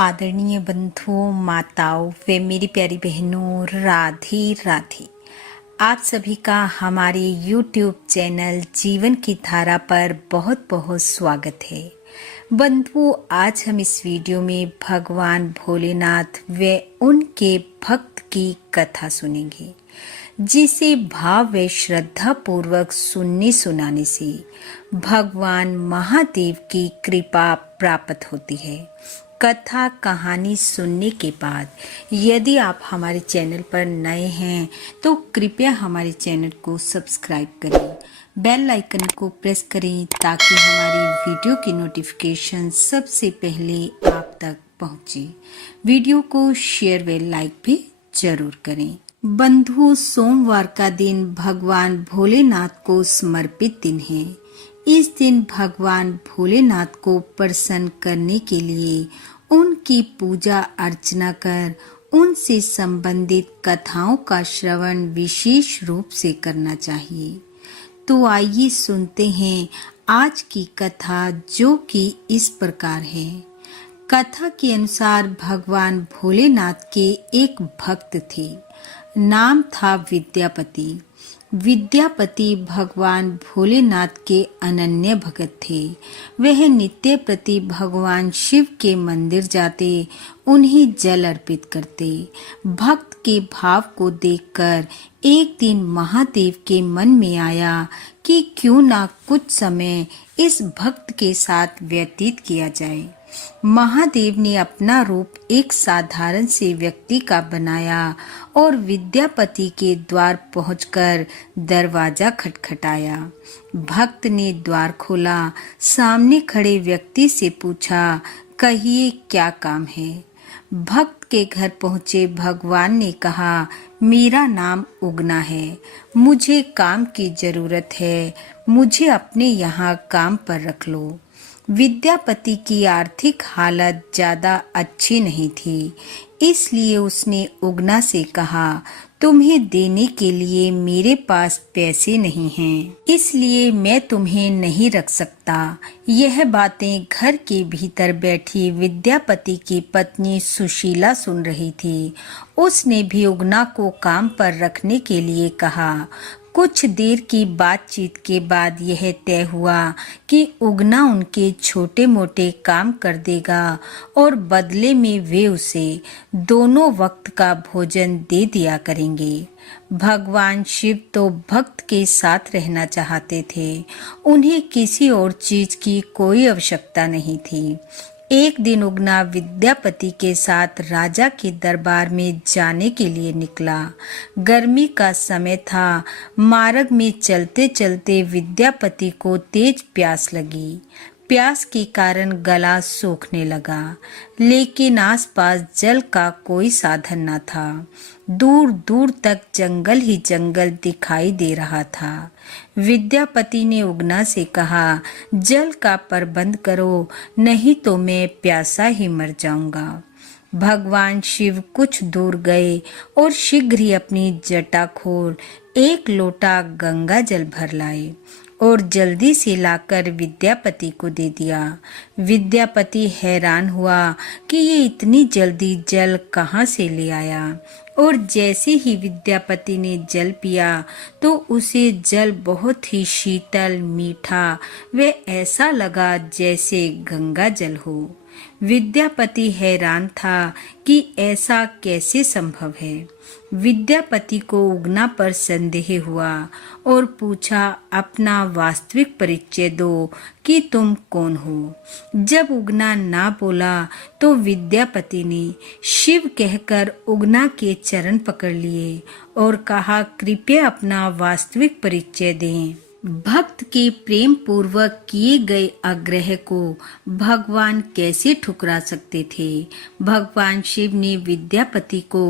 आदरणीय बंधुओं, माताओं व मेरी प्यारी बहनों, राधे राधे। आप सभी का हमारे YouTube चैनल जीवन की धारा पर बहुत बहुत स्वागत है। बंधुओं, आज हम इस वीडियो में भगवान भोलेनाथ व उनके भक्त की कथा सुनेंगे, जिसे भाव व श्रद्धा पूर्वक सुनने सुनाने से भगवान महादेव की कृपा प्राप्त होती है। कथा कहानी सुनने के बाद यदि आप हमारे चैनल पर नए हैं तो कृपया हमारे चैनल को सब्सक्राइब करें, बेल आइकन को प्रेस करें ताकि हमारी वीडियो की नोटिफिकेशन सबसे पहले आप तक पहुंचे। वीडियो को शेयर व लाइक भी जरूर करें। बंधुओं, सोमवार का दिन भगवान भोलेनाथ को समर्पित दिन है। इस दिन भगवान भोलेनाथ को प्रसन्न करने के लिए उनकी पूजा अर्चना कर उनसे संबंधित कथाओं का श्रवण विशेष रूप से करना चाहिए। तो आइए सुनते हैं आज की कथा, जो कि इस प्रकार है। कथा के अनुसार भगवान भोलेनाथ के एक भक्त थे, नाम था विद्यापति। विद्यापति भगवान भोलेनाथ के अनन्य भक्त थे। वह नित्य प्रति भगवान शिव के मंदिर जाते, उन्हें जल अर्पित करते। भक्त के भाव को देखकर एक दिन महादेव के मन में आया कि क्यों ना कुछ समय इस भक्त के साथ व्यतीत किया जाए। महादेव ने अपना रूप एक साधारण से व्यक्ति का बनाया और विद्यापति के द्वार पहुंचकर दरवाजा खटखटाया। भक्त ने द्वार खोला, सामने खड़े व्यक्ति से पूछा, कहिए क्या काम है। भक्त के घर पहुंचे भगवान ने कहा, मेरा नाम उगना है, मुझे काम की जरूरत है, मुझे अपने यहाँ काम पर रख लो। विद्यापति की आर्थिक हालत ज्यादा अच्छी नहीं थी, इसलिए उसने उगना से कहा, तुम्हें देने के लिए मेरे पास पैसे नहीं हैं, इसलिए मैं तुम्हें नहीं रख सकता। यह बातें घर के भीतर बैठी विद्यापति की पत्नी सुशीला सुन रही थी। उसने भी उगना को काम पर रखने के लिए कहा। कुछ देर की बातचीत के बाद यह तय हुआ कि उगना उनके छोटे मोटे काम कर देगा और बदले में वे उसे दोनों वक्त का भोजन दे दिया करेंगे। भगवान शिव तो भक्त के साथ रहना चाहते थे, उन्हें किसी और चीज की कोई आवश्यकता नहीं थी। एक दिन उगना विद्यापति के साथ राजा के दरबार में जाने के लिए निकला। गर्मी का समय था। मार्ग में चलते चलते विद्यापति को तेज प्यास लगी। प्यास के कारण गला सूखने लगा, लेकिन आसपास जल का कोई साधन न था। दूर दूर तक जंगल ही जंगल दिखाई दे रहा था। विद्यापति ने उगना से कहा, जल का प्रबंध करो, नहीं तो मैं प्यासा ही मर जाऊंगा। भगवान शिव कुछ दूर गए और शीघ्र ही अपनी जटा खोल एक लोटा गंगा जल भर लाए और जल्दी से लाकर विद्यापति को दे दिया। विद्यापति हैरान हुआ कि ये इतनी जल्दी जल कहाँ से ले आया, और जैसे ही विद्यापति ने जल पिया तो उसे जल बहुत ही शीतल, मीठा व ऐसा लगा जैसे गंगा जल हो। विद्यापति हैरान था कि ऐसा कैसे संभव है। विद्यापति को उगना पर संदेह हुआ और पूछा, अपना वास्तविक परिचय दो कि तुम कौन हो। जब उगना ना बोला तो विद्यापति ने शिव कहकर उगना के चरण पकड़ लिए और कहा, कृपया अपना वास्तविक परिचय दें। भक्त के प्रेम पूर्वक किए गए आग्रह को भगवान कैसे ठुकरा सकते थे। भगवान शिव ने विद्यापति को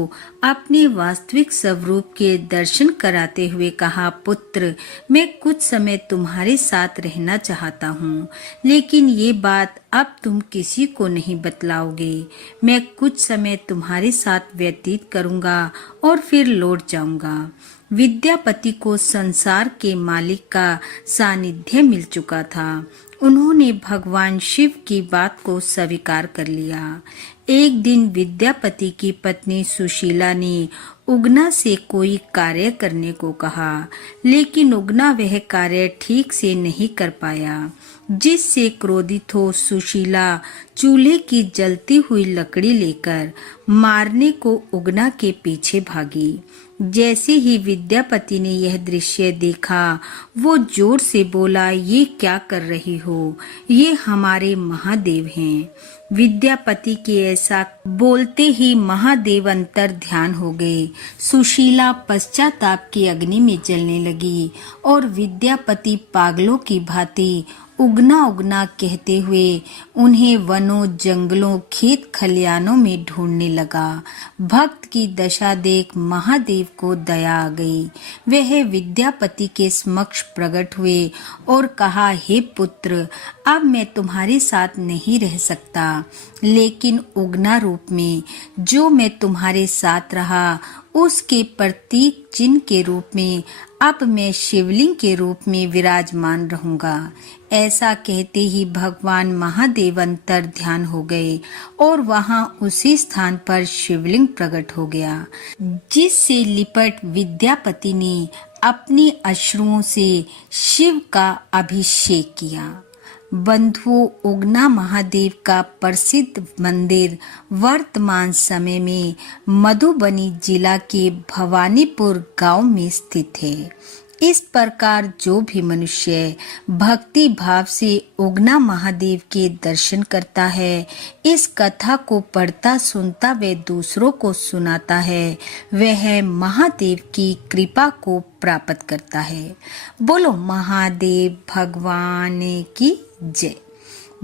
अपने वास्तविक स्वरूप के दर्शन कराते हुए कहा, पुत्र, मैं कुछ समय तुम्हारे साथ रहना चाहता हूँ, लेकिन ये बात अब तुम किसी को नहीं बतलाओगे। मैं कुछ समय तुम्हारे साथ व्यतीत करूँगा और फिर लौट जाऊँगा। विद्यापति को संसार के मालिक का सानिध्य मिल चुका था। उन्होंने भगवान शिव की बात को स्वीकार कर लिया। एक दिन विद्यापति की पत्नी सुशीला ने उगना से कोई कार्य करने को कहा, लेकिन उगना वह कार्य ठीक से नहीं कर पाया, जिससे क्रोधित हो सुशीला चूल्हे की जलती हुई लकड़ी लेकर मारने को उगना के पीछे भागी। जैसे ही विद्यापति ने यह दृश्य देखा, वो जोर से बोला, ये क्या कर रही हो? ये हमारे महादेव हैं। विद्यापति के ऐसा बोलते ही महादेव अंतर ध्यान हो गए। सुशीला पश्चाताप की अग्नि में जलने लगी और विद्यापति पागलों की भांति उगना उगना कहते हुए उन्हें वनों, जंगलों, खेत खलियानों में ढूंढने लगा। भक्त की दशा देख महादेव को दया आ गई। वह विद्यापति के समक्ष प्रकट हुए और कहा, हे पुत्र, अब मैं तुम्हारे साथ नहीं रह सकता, लेकिन उगना रूप में जो मैं तुम्हारे साथ रहा, उसके प्रतीक चिन्ह के रूप में अब मैं शिवलिंग के रूप में विराजमान रहूंगा। ऐसा कहते ही भगवान महादेव अंतर ध्यान हो गए और वहां उसी स्थान पर शिवलिंग प्रकट हो गया, जिससे लिपट विद्यापति ने अपने अश्रुओं से शिव का अभिषेक किया। बंधुओं, उगना महादेव का प्रसिद्ध मंदिर वर्तमान समय में मधुबनी जिला के भवानीपुर गांव में स्थित है। इस प्रकार जो भी मनुष्य भक्ति भाव से उगना महादेव के दर्शन करता है, इस कथा को पढ़ता सुनता व दूसरों को सुनाता है, वह महादेव की कृपा को प्राप्त करता है। बोलो महादेव भगवान की जय।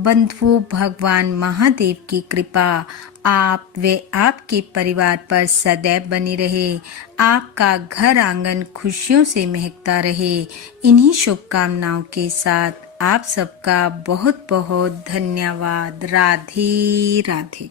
बंधुओं, भगवान महादेव की कृपा आप व आपके परिवार पर सदैव बनी रहे। आपका घर आंगन खुशियों से महकता रहे। इन्हीं शुभकामनाओं के साथ आप सबका बहुत बहुत धन्यवाद। राधे राधे।